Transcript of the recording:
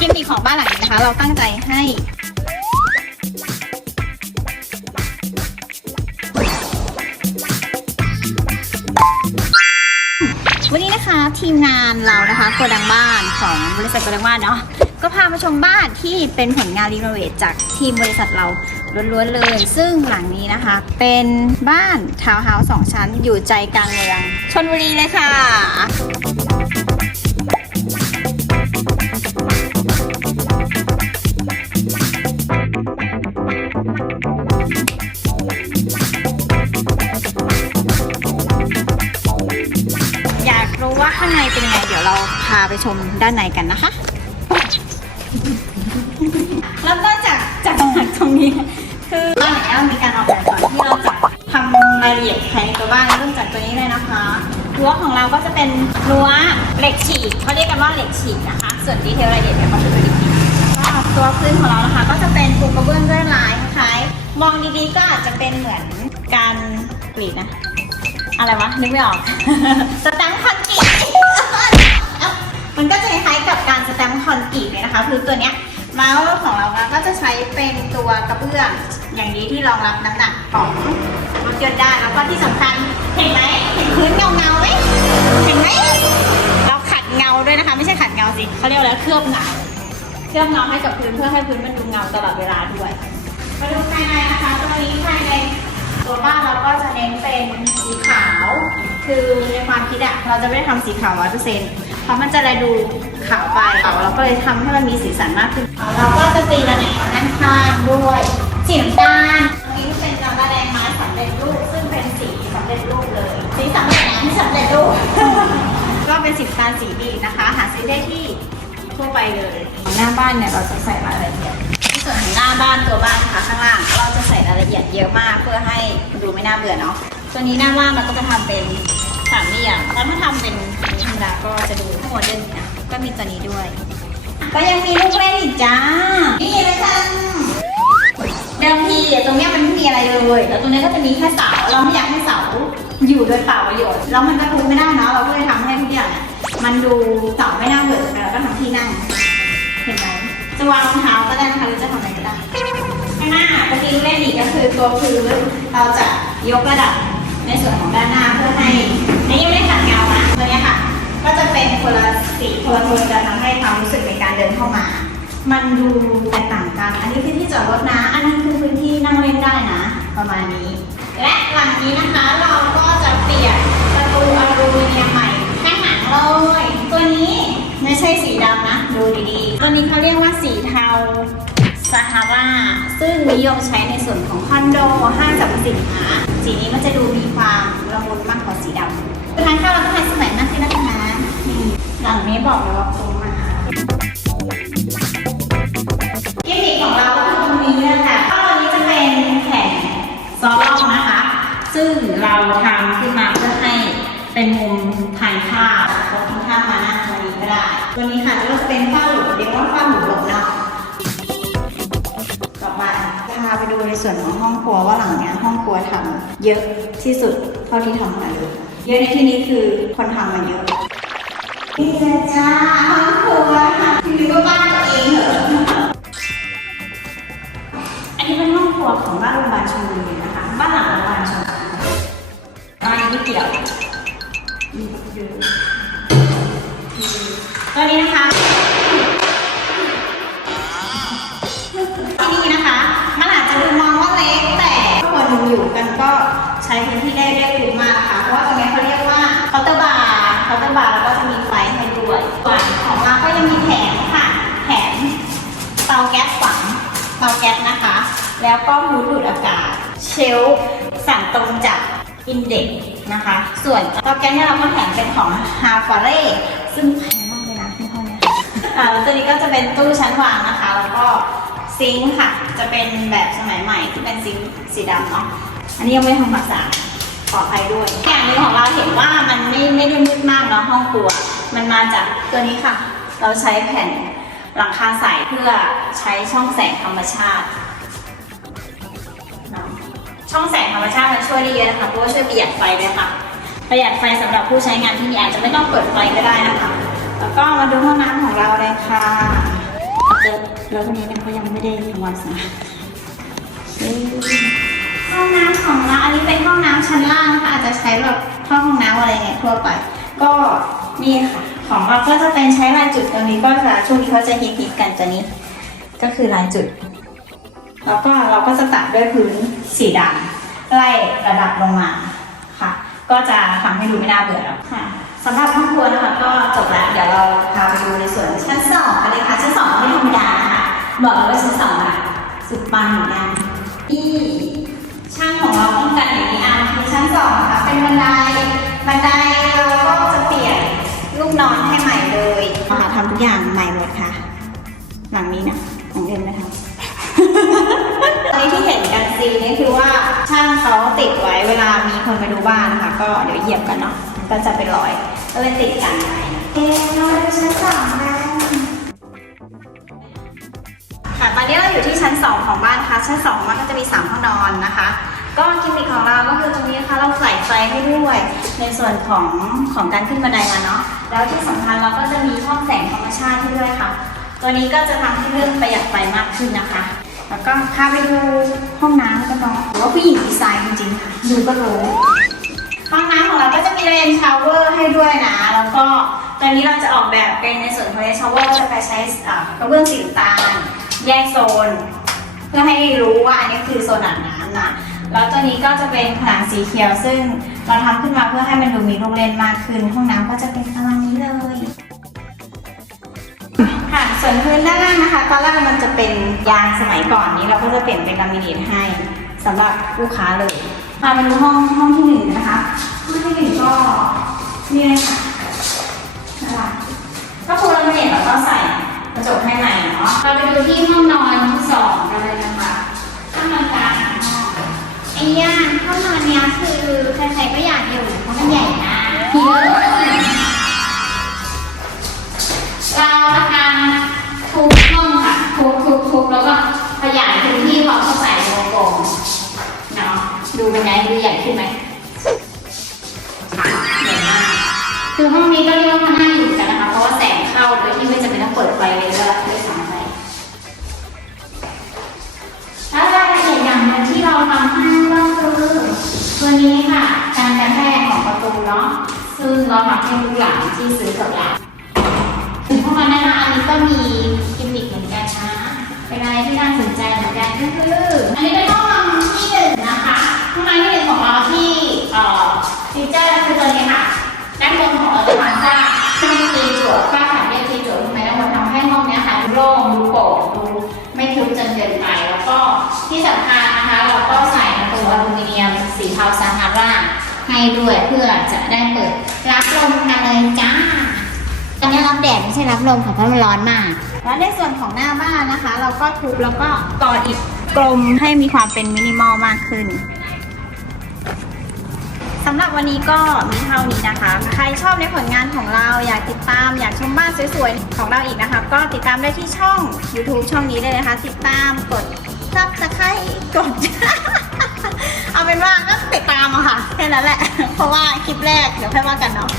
กิมมิคของบ้านหลังนี้นะคะ เราตั้งใจให้วันนี้นะคะทีมงานเรานะคะโกดังบ้านของบริษัทโกดังบ้านเนาะก็พามาชมบ้านที่เป็นผลงานรีโนเวทจากทีมบริษัทเราล้วนๆเลย ซึ่งหลังนี้นะคะ เป็นบ้านทาวน์เฮาส์สองชั้นอยู่ใจกลางเมืองชนบุรีเลยค่ะ ชมด้านในกันนะคะเริ่มต้นจากจากตรงนี้ คือบ้านไหนเรามีการออกแบบก่อนที่เราจะทำรายละเอียดภายในตัวบ้านเริ่มจากตัวนี้เลยนะคะรั้วของเราก็จะเป็นรั้วเหล็กฉีกเขาเรียกกันว่าเหล็กฉีกนะคะ ส่วนดีเทลรายละเอียดเดี๋ยวมาดูอีกทีก็ตัวพื้นของเรานะคะ ก็จะเป็นปูกระเบื้องด้วยลายคล้ายมองดีๆก็อาจจะเป็นเหมือนการกรีดนะ อะไรวะนึกไม่ออกสแตมป์คอนกรีต มันก็จะคล้ายๆกับการสแตมป์คอนกรีตเลยนะคะคือตัวเนี้ยเมาส์ของเราก็จะใช้เป็นตัวกระเบื้องอย่างนี้ที่รองรับน้ำหนักของรถยนต์ได้แล้วก็ที่สำคัญเห็นไหมเห็นพื้นเงาเงาๆไหมเห็นไหมเราขัดเงาด้วยนะคะ ไม่ใช่ขัดเงาสิเขาเรียกว่าอะไรเคลือบเงาเคลือบเงาให้กับพื้นเพื่อให้พื้นมันดูเงาตลอดเวลาด้วยมาดูภายในนะคะตัวนี้ภายในตัวบ้านเราก็จะเน้นเป็นสีขาว คือในความคิดอะเราจะไม่ได้ทำสีขาวร้อยเปอร์เซ็นต์ เพราะมันจะแลดูขาวไปเราก็เลยทำให้มันมีสีสันมากขึ้น เราก็จะตีระแนงด้านข้างด้วยสีน้ำตาลอันนี้เป็นการระแนงไม้สำเร็จรูปซึ่งเป็นสีสำเร็จรูปเลย สีสำเร็จนะไม่สำเร็จรูปก็เป็นสีน้ำตาลสีดีนะคะ หาซื้อได้ที่ทั่วไปเลยหน้าบ้านเนี่ยเราจะใส่รายละเอียดในส่วนของหน้าบ้านตัวบ้านนะคะข้างล่างเราจะใส่รายละเอียดเยอะมากเพื่อให้ดูไม่น่าเบื่อเนาะตัวนี้หน้าบ้านเราก็จะทำเป็นสามเหลี่ยมแล้วถ้าทำเป็น มีตัวนี้ด้วย ก็ยังมีลูกเล่นอีกจ้า นี่เลยค่ะเดิมทีตรงเนี้ยมันไม่มีอะไรเลย แล้วตรงเนี้ยก็จะมีแค่เสา เราไม่อยากให้เสาอยู่โดยเปล่าประโยชน์ แล้วมันก็ทุบไม่ได้เนาะ เราก็เลยทำให้ทุกอย่างเนี่ยมันดูเสาไม่น่าเบื่อแล้วก็ทำที่นั่ง เห็นไหมจะวางรองเท้าก็ได้นะคะหรือจะทำอะไรก็ได้ ข้างหน้าเมื่อกี้เล่นอีกก็คือตัวพื้นเราจะยกระดับในส่วนของด้านหน้าเพื่อให้อันนี้ยังไม่ได้ ก็จะเป็นคนละสีคนละโทนจะทำให้ความรู้สึกในการเดินเข้ามา มันดูแตกต่างกัน อันนี้คือที่จอดรถนะ อันนั้นคือพื้นที่นั่งเล่นได้นะ ประมาณนี้ และหลังนี้นะคะเราก็จะเปลี่ยนประตูอลูมิเนียมใหม่แค่หางเลยตัวนี้ไม่ใช่สีดำนะดูดีๆ ตัวนี้เขาเรียกว่าสีเทาซาฮาราซึ่งนิยมใช้ในส่วนของคอนโดห้างสรรพสินค้าสีนี้มันจะดูมีความละมุนมากกว่าสีดำทานข้าวเราก็ทันสมัยมากขึ้นนะคะ นี่หลังนี้บอกเลยว่าคุ้มมากกิมมิคของเราก็คือตรงนี้นะคะข้าวตัวนี้จะเป็นแผ่นซอฟต์นะคะ ซึ่งเราทำขึ้นมาเพื่อให้เป็นมุมทานข้าวโต๊ะกินข้าวมานั่งตรงนี้ก็ได้ ตัวนี้ค่ะจะเป็นฝ้าหลุมเรียกว่าฝ้าหลุมหลบเนาะต่อมาพาไปดูในส่วนของห้องครัวว่าหลังเนี้ยห้องครัวทำเยอะที่สุดเท่าที่ทำมาเลยเยอะในที่นี้คือคนทำมาเยอะ นี่เลยจ้าห้องครัวค่ะคือว่าบ้านตัวเองเหรออันนี้เป็นห้องครัวของบ้านโรงพยาบาลชลบุรีนะคะ บ้านหลังโรงพยาบาลชลบุรีบ้านนี้ไม่เกี่ยวนี่ดูตอนนี้นะคะที่นี่นะคะมันอาจจะดูมองว่าเล็กแต่คนอยู่กันก็ใช้พื้นที่ได้ได้คุ้มมากนะคะเพราะว่าตรงนี้เขาเรียกว่าเคาน์เตอร์บาร์ เคาน์เตอร์บาร์แล้วก็จะมีไฟให้ด้วยส่วนของเราก็ยังมีแผงค่ะแผงเตาแก๊สฝังเตาแก๊สนะคะ แล้วก็ฮูดดูดอากาศ เชลฟ์สั่งตรงจากอินเด็กนะคะ ส่วนเตาแก๊สเนี่ยเราก็แถมเป็นของฮาฟาเร่ซึ่งแพงมากเลยนะคุณพ่อเนี่ยอ่าแล้วตัวนี้ก็จะเป็นตู้ชั้นวางนะคะ แล้วก็ซิงค์ค่ะ จะเป็นแบบสมัยใหม่ที่เป็นซิงค์สีดำเนาะอันนี้ยังไม่ทำความสะอาดปลอดภัยด้วยอย่างนึงของ มาห้องครัว มันมาจากตัวนี้ค่ะ เราใช้แผ่นหลังคาใสเพื่อใช้ช่องแสงธรรมชาติ ช่องแสงธรรมชาติมันช่วยได้เยอะนะคะเพราะว่าช่วยประหยัดไฟด้วยค่ะ ประหยัดไฟสำหรับผู้ใช้งานที่นี่อาจจะไม่ต้องเปิดไฟก็ได้นะคะ แล้วก็มาดูห้องน้ำของเราเลยค่ะแล้วตรงนี้เนี่ยเขายังไม่ได้ทำวามสะห้องน้ำของเราอันนี้เป็นห้องน้ำชั้นล่างนะคะอาจจะใช้แบบข้าห้องน้ำอะไรเงี้ยทั่วไป ก็นี่ค่ะ ของเราก็จะเป็นใช้ลายจุดตรงนี้ก็จะช่วงนี้เขาจะฮิตๆกันตัวนี้ ก็คือลายจุด แล้วก็เราก็จะตัดด้วยพื้นสีดำไล่ระดับลงมาค่ะ ก็จะทำให้ดูไม่น่าเบื่อแล้วค่ะสำหรับห้องครัวนะคะก็จบแล้วเดี๋ยวเราพาไปดูในส่วนชั้นสองกันเลยค่ะชั้นสองไม่ธรรมดานะคะบอกเลยว่าชั้นสองอะสุดปังเหมือนกันที่ช่างของเราต้องการอย่างนี้อะคือชั้นสองค่ะเป็นบันไดบันไดเราก็จะเปลี่ย ลูกนอนให้ใหม่เลยค่ะทำทุกอย่างใหม่หมดค่ะ หลังนี้นะของเอ็มนะคะอันนี้ที่เห็นกันซีนี่คือว่าช่างเขาติดไว้เวลามีคนมาดูบ้านนะคะก็เดี๋ยวเหยียบกันเนาะก็จะเป็นรอย ก็เลยติดกันไว้เอ๊ะเราดูชั้นสองนะค่ะตอนนี้เราอยู่ที่ชั้น 2 ของบ้านค่ะชั้น2มันก็จะมี 3 ห้องนอนนะคะ ก็กิมมิคของเราก็คือตรงนี้นะคะเราใส่ไฟให้ด้วย ในส่วนของของการขึ้นบันไดมาเนาะ แล้วที่สำคัญเราก็จะมีช่องแสงธรรมชาติให้ด้วยค่ะ ตัวนี้ก็จะทำให้เรื่องประหยัดไฟมากขึ้นนะคะ แล้วก็พาไปดูห้องน้ำกันเนาะหรือว่าผู้หญิงดีไซน์จริงๆค่ะ ดูก็รู้ ห้องน้ำของเราก็จะมีเรนชาวเวอร์ให้ด้วยนะ แล้วก็ตอนนี้เราจะออกแบบเป็นในส่วนของเรนชาวเวอร์จะไปใช้อ่ากระเบื้องสีน้ำตาล แยกโซน เพื่อให้รู้ว่าอันนี้คือโซนอาบน้ำนะ แล้วตัวนี้ก็จะเป็นผนังสีเขียวซึ่ง เราทำขึ้นมาเพื่อให้มันดูมีลูกเล่นมากขึ้น ห้องน้ำก็จะเป็นประมาณนี้เลย ค่ะ ส่วนพื้นด้านล่างนะคะตอนแรกมันจะเป็นยางสมัยก่อนนี้ เราก็จะเปลี่ยนเป็นลามิเนตให้สำหรับลูกค้าเลยพามาดูห้องห้องที่หนึ่งนะคะห้องที่หนึ่งก็นี่เลยค่ะนะคะก็ปูลามิเนตแล้วก็ใส่กระจกให้ใหม่เนาะเราไปดูที่ห้องนอนสองกันเลยนะคะห้องนอนกลางห้องไอ้ย่าห้องนอน คือใครๆก็อยากอยู่เพราะมันใหญ่นะเยอะเราทำการทุบห้องค่ะทุบทุบทุบแล้วก็ขยายพื้นที่เราเข้าใส่วงกลมเนาะดูเป็นไงดูใหญ่ขึ้นไหมค่ะใหญ่มากคือห้องนี้ก็เรียกว่ามันน่าอยู่กันนะคะ เพราะว่าแสงเข้าโดยที่ไม่จำเป็นต้องเปิดไฟเลยก็ด้วยซ้ำไปแล้วรายละเอียดอย่างหนึงที่เราทำให้ก็คือ ตัวนี้ค่ะ การกระแทกของประตูเนาะซึ่งเราทำให้ทุกหลังที่ซื้อกับเราถึงเข้ามานะคะอันนี้ก็มีกิมมิคเหมือนกันนะเป็นอะไรที่น่าสนใจเหมือนกันก็คือ อันนี้เป็นห้องนอนที่หนึ่งนะคะห้องนอนที่หนึ่งของเราที่เอ่อฟีเจอร์คือตัวนี้ค่ะด้านบนของเราจะทำฝ้าซึ่งตีจวดฝ้าขัดเรียกตีจวดทำไมด้านบนทำให้ห้องนี้ค่ะดูโล่งดูโปร่งดูไม่ทึบจนเกินไปแล้วก็ที่สำคัญนะคะ เราก็ใส่ประตูอลูมิเนียม เทาซาฮาราให้ด้วยเพื่อจะได้เปิดรับลมกันเลยจ้าตอนนี้รับแดดไม่ใช่รับลมค่ะเพราะมันร้อนมาก แล้วในส่วนของหน้าบ้านนะคะ เราก็ทุบแล้วก็ก่ออิฐกลมให้มีความเป็นมินิมอลมากขึ้นสำหรับวันนี้ก็มีเท่านี้นะคะ ใครชอบในผลงานของเราอยากติดตามอยากชมบ้านสวยๆ ของเราอีกนะคะ ก็ติดตามได้ที่ช่อง YouTube ช่องนี้เลยนะคะ ติดตามกดซับสไครต์กด เอาเป็นว่าก็ติดตามอะค่ะแค่นั้นแหละ เพราะว่าคลิปแรกเดี๋ยวค่อยว่ากันเนาะ